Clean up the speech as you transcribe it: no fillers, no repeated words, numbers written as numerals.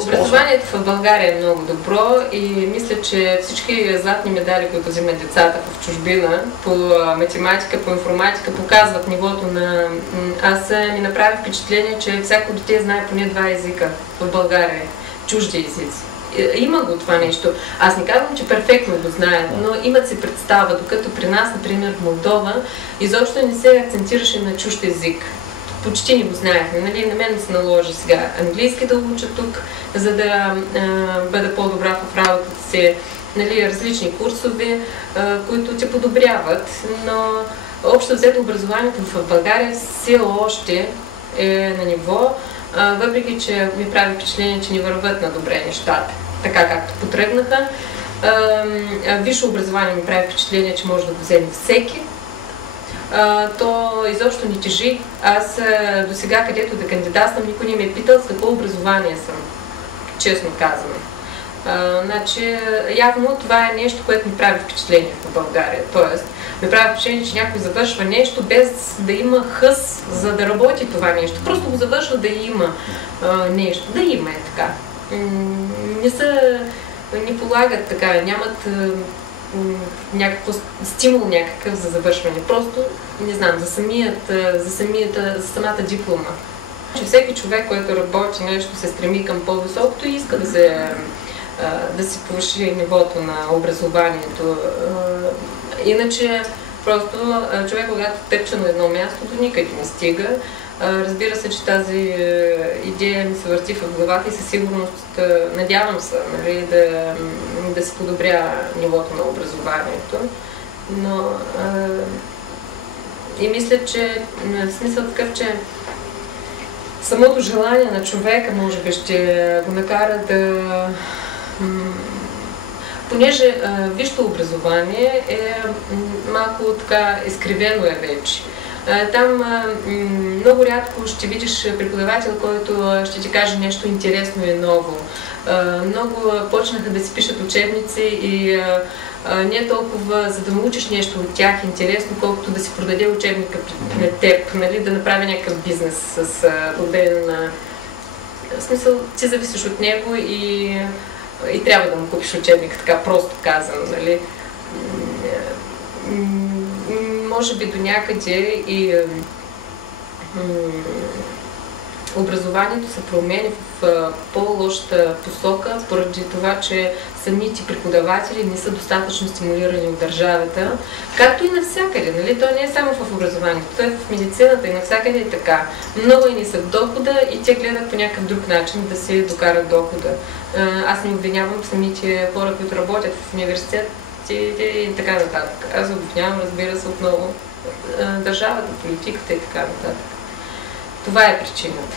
Образованието в България е много добро и мисля, че всички златни медали, които взимат децата в чужбина по математика, по информатика, показват нивото на... Аз ми направи впечатление, че всяко дете знае поне 2 езика в България, чужди езици. Има го това нещо. Аз не казвам, че перфектно го знаят, но имат си представа, докато при нас, например в Молдова, изобщо не се акцентираше на чужд език. Почти не го знаехме. Нали? На мен се наложи сега английски да уча тук, за да бъда по-добра в работата си. Нали? Различни курсове, които те подобряват, но общо взето образованието в България все още е на ниво, въпреки че ми прави впечатление, че не върват на добре нещата, така както потръгнаха. Висше образование ми прави впечатление, че може да го вземе всеки. То изобщо не тежи. Аз до сега, където да кандидатствам, никой не ме е питал с какво образование съм, честно казано. Значи, явно това е нещо, което ми прави впечатление в България. Тоест, ми прави впечатление, че някой завършва нещо без да има хъс, за да работи това нещо. Просто го завършва да има нещо. Да има е така. Не полагат така, нямат някакъв стимул някакъв за завършване. Просто, не знам, за самата диплома. Че всеки човек, който работи нещо, се стреми към по-високото и иска да се повиши нивото на образованието. Иначе, просто човек, когато тъпче на едно място, до никъде не стига. Разбира се, че тази идея ми се върти в главата и със сигурност надявам се, нали, да се подобря нивото на образованието. Но и мисля, че в смисъл такъв, че самото желание на човека може би ще го накара да... Понеже висшето образование е малко така изкривено е вече. Там много рядко ще видиш преподавател, който ще ти каже нещо интересно и ново. Много почнаха да си пишат учебници и не толкова за да научиш нещо от тях интересно, колкото да си продаде учебника пред теб, нали, да направи някакъв бизнес с благодарение на... В смисъл, ти зависиш от него и трябва да му купиш учебника, така просто казано, нали. Може би до някъде и образованието се промени в по-лошата посока, поради това, че самите преподаватели не са достатъчно стимулирани от държавата, както и навсякъде. Нали? То не е само в образованието, то е в медицината и навсякъде е така. Много и не са в дохода и те гледат по някакъв друг начин да се докарат дохода. Аз не обвинявам самите хора, които работят в университет, и така нататък. Аз обвинявам, разбира се, отново държавата, политиката и така нататък. Това е причината.